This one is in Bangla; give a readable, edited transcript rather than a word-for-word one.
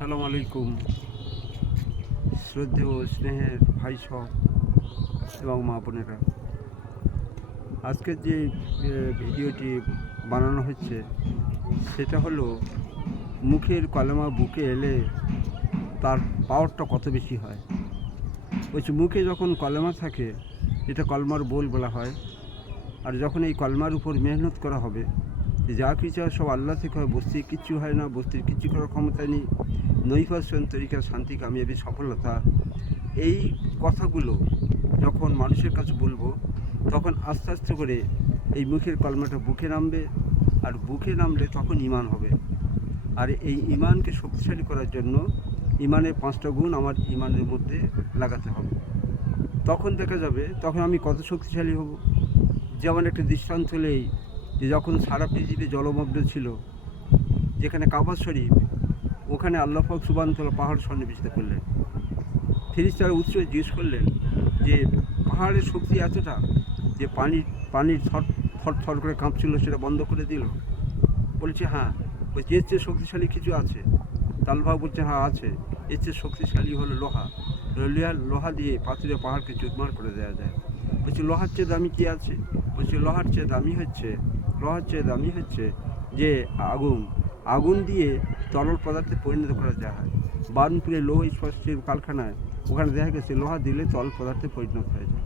আসসালামু আলাইকুম শ্রদ্ধেয় ও স্নেহের ভাই সব এবং মা বোনেরা, আজকের যে ভিডিওটি বানানো হচ্ছে সেটা হলো মুখের কলেমা বুকে এলে তার পাওয়ারটা কত বেশি হয়। বলছি, মুখে যখন কলেমা থাকে এটা কলমার বোল বলা হয়। আর যখন এই কলমার উপর মেহনত করা হবে, যা কিছু হয় সব আল্লাহ থেকে হয়, বস্তির কিচ্ছু হয় না, বস্তির কিচ্ছু করার ক্ষমতা নেই। নৈফাসন তরিকা, শান্তি, কামিয়াবি, সফলতা, এই কথাগুলো যখন মানুষের কাছে বলবো তখন আস্তে আস্তে করে এই মুখের কলমাটা বুকে নামবে, আর বুকে নামলে তখন ঈমান হবে। আর এই ঈমানকে শক্তিশালী করার জন্য ঈমানের 5টা গুণ আমার ঈমানের মধ্যে লাগাতে হবে। তখন দেখা যাবে তখন আমি কত শক্তিশালী হব। যেমন একটা দৃষ্টান্ত হলেই, যে যখন সারা পৃথিবী জলমগ্ন ছিল, যেখানে কাবা শরীফ, ওখানে আল্লাহ পাক সুবহানাহু ওয়া তাআলা পাহাড় সন্নিবেশিত করলেন। ফেরেশতারা উৎসবে জিজ্ঞেস করলেন যে পাহাড়ের শক্তি এতটা যে পানির থর থর করে কাঁপছিল, সেটা বন্ধ করে দিল। বলছে হ্যাঁ। বলছে এর চেয়ে শক্তিশালী কিছু আছে? আল্লাহ বলছে হ্যাঁ আছে, এর চেয়ে শক্তিশালী হলো লোহা। লোহা দিয়ে পাথুরে পাহাড়কে চুরমার করে দেওয়া যায়। বলছে লোহার চেয়ে দামি কী আছে? বলছে লোহার চেয়ে দামি হচ্ছে যে আগুন দিয়ে তরল পদার্থে পরিণত করা যায় হয়। বার্নপুরে লৌহ ইস্পাতের কারখানায় ওখানে দেখা গেছে লোহা দিলে তরল পদার্থে পরিণত হয়ে যায়।